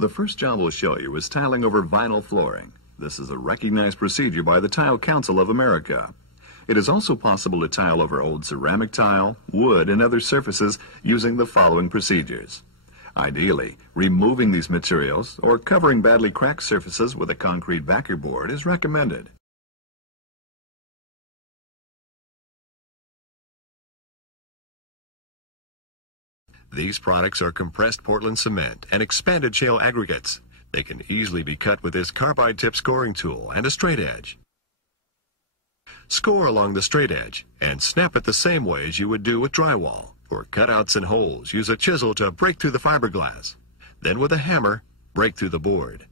The first job we'll show you is tiling over vinyl flooring. This is a recognized procedure by the Tile Council of America. It is also possible to tile over old ceramic tile, wood, and other surfaces using the following procedures. Ideally, removing these materials or covering badly cracked surfaces with a concrete backer board is recommended. These products are compressed Portland cement and expanded shale aggregates. They can easily be cut with this carbide tip scoring tool and a straight edge. Score along the straight edge and snap it the same way as you would do with drywall. For cutouts and holes, use a chisel to break through the fiberglass. Then with a hammer, break through the board.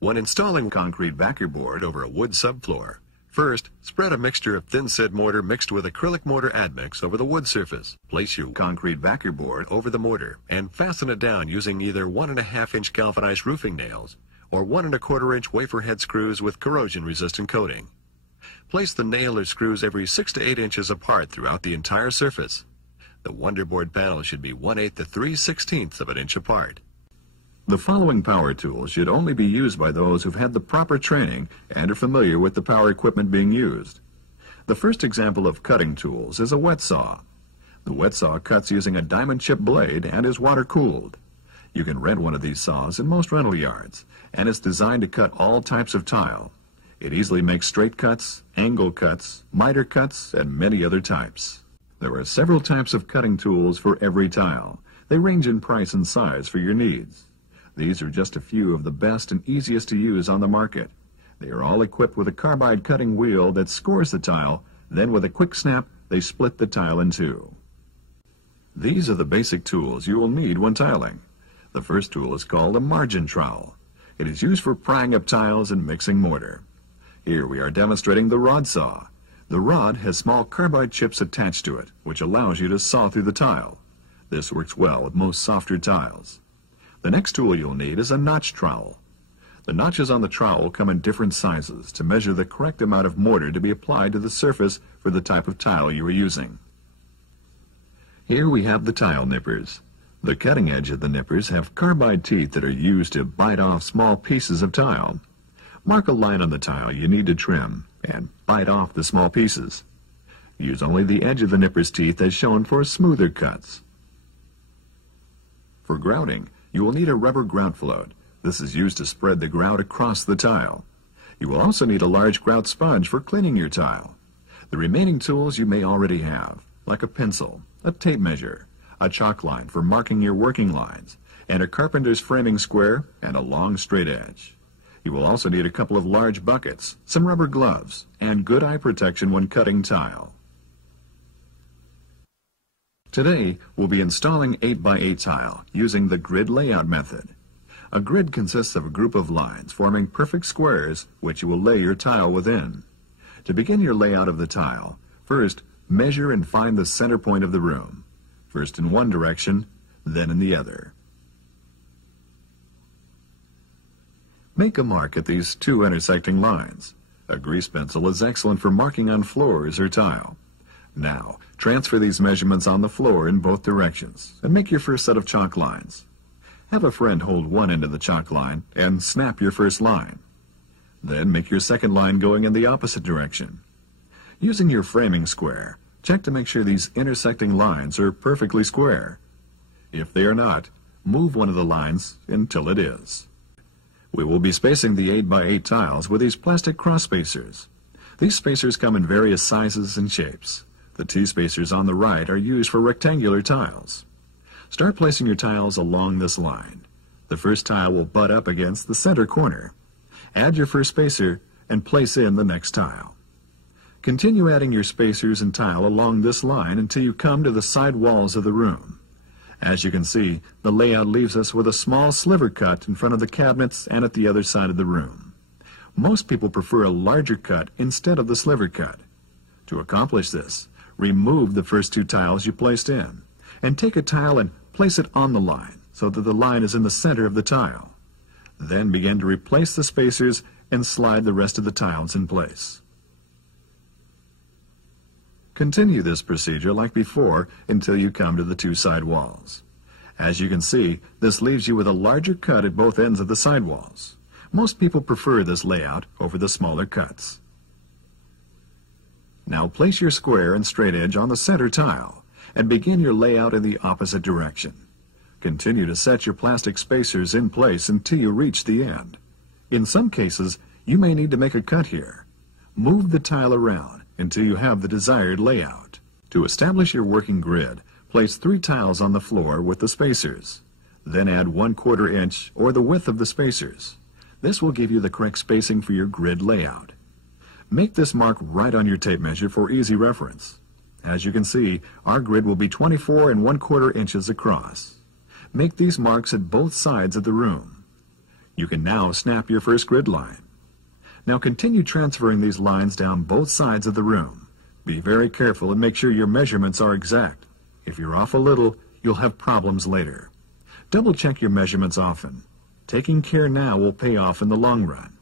When installing concrete backer board over a wood subfloor, first, spread a mixture of thin-set mortar mixed with acrylic mortar admix over the wood surface. Place your concrete backer board over the mortar and fasten it down using either 1.5-inch galvanized roofing nails or 1.25-inch wafer head screws with corrosion-resistant coating. Place the nail or screws every 6 to 8 inches apart throughout the entire surface. The wonderboard panel should be 1/8 to 3/16 of an inch apart. The following power tools should only be used by those who've had the proper training and are familiar with the power equipment being used. The first example of cutting tools is a wet saw. The wet saw cuts using a diamond chip blade and is water cooled. You can rent one of these saws in most rental yards, and it's designed to cut all types of tile. It easily makes straight cuts, angle cuts, miter cuts, and many other types. There are several types of cutting tools for every tile. They range in price and size for your needs. These are just a few of the best and easiest to use on the market. They are all equipped with a carbide cutting wheel that scores the tile, then with a quick snap, they split the tile in two. These are the basic tools you will need when tiling. The first tool is called a margin trowel. It is used for prying up tiles and mixing mortar. Here we are demonstrating the rod saw. The rod has small carbide chips attached to it, which allows you to saw through the tile. This works well with most softer tiles. The next tool you'll need is a notch trowel. The notches on the trowel come in different sizes to measure the correct amount of mortar to be applied to the surface for the type of tile you are using. Here we have the tile nippers. The cutting edge of the nippers have carbide teeth that are used to bite off small pieces of tile. Mark a line on the tile you need to trim and bite off the small pieces. Use only the edge of the nipper's teeth as shown for smoother cuts. For grouting, you will need a rubber grout float. This is used to spread the grout across the tile. You will also need a large grout sponge for cleaning your tile. The remaining tools you may already have, like a pencil, a tape measure, a chalk line for marking your working lines, and a carpenter's framing square and a long straight edge. You will also need a couple of large buckets, some rubber gloves, and good eye protection when cutting tile. Today, we'll be installing 8x8 tile using the grid layout method. A grid consists of a group of lines forming perfect squares which you will lay your tile within. To begin your layout of the tile, first measure and find the center point of the room, first in one direction, then in the other. Make a mark at these two intersecting lines. A grease pencil is excellent for marking on floors or tile. Now, transfer these measurements on the floor in both directions and make your first set of chalk lines. Have a friend hold one end of the chalk line and snap your first line. Then make your second line going in the opposite direction. Using your framing square, check to make sure these intersecting lines are perfectly square. If they are not, move one of the lines until it is. We will be spacing the 8x8 tiles with these plastic cross spacers. These spacers come in various sizes and shapes. The T-spacers on the right are used for rectangular tiles. Start placing your tiles along this line. The first tile will butt up against the center corner. Add your first spacer and place in the next tile. Continue adding your spacers and tile along this line until you come to the side walls of the room. As you can see, the layout leaves us with a small sliver cut in front of the cabinets and at the other side of the room. Most people prefer a larger cut instead of the sliver cut. To accomplish this, remove the first two tiles you placed in, and take a tile and place it on the line so that the line is in the center of the tile. Then begin to replace the spacers and slide the rest of the tiles in place. Continue this procedure like before until you come to the two side walls. As you can see, this leaves you with a larger cut at both ends of the sidewalls. Most people prefer this layout over the smaller cuts. Now place your square and straight edge on the center tile and begin your layout in the opposite direction. Continue to set your plastic spacers in place until you reach the end. In some cases, you may need to make a cut here. Move the tile around until you have the desired layout. To establish your working grid, place 3 tiles on the floor with the spacers. Then add 1/4 inch or the width of the spacers. This will give you the correct spacing for your grid layout. Make this mark right on your tape measure for easy reference. As you can see, our grid will be 24 1/4 inches across. Make these marks at both sides of the room. You can now snap your first grid line. Now continue transferring these lines down both sides of the room. Be very careful and make sure your measurements are exact. If you're off a little, you'll have problems later. Double check your measurements often. Taking care now will pay off in the long run.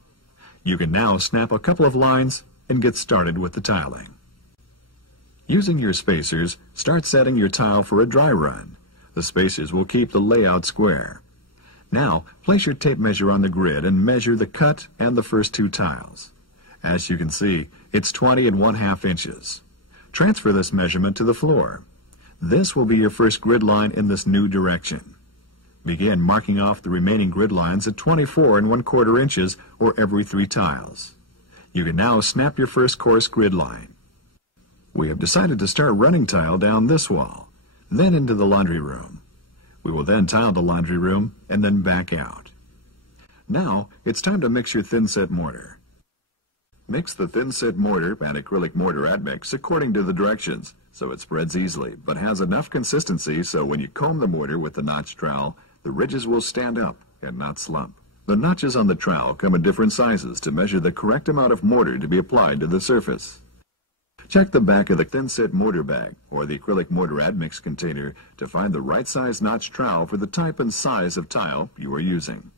You can now snap a couple of lines and get started with the tiling. Using your spacers, start setting your tile for a dry run. The spacers will keep the layout square. Now, place your tape measure on the grid and measure the cut and the first 2 tiles. As you can see, it's 20 1/2 inches. Transfer this measurement to the floor. This will be your first grid line in this new direction. Begin marking off the remaining grid lines at 24 1/4 inches or every 3 tiles. You can now snap your first course grid line. We have decided to start running tile down this wall, then into the laundry room. We will then tile the laundry room and then back out. Now it's time to mix your thin-set mortar. Mix the thin-set mortar and acrylic mortar admix according to the directions so it spreads easily but has enough consistency so when you comb the mortar with the notch trowel, the ridges will stand up and not slump. The notches on the trowel come in different sizes to measure the correct amount of mortar to be applied to the surface. Check the back of the thin-set mortar bag or the acrylic mortar admix container to find the right size notch trowel for the type and size of tile you are using.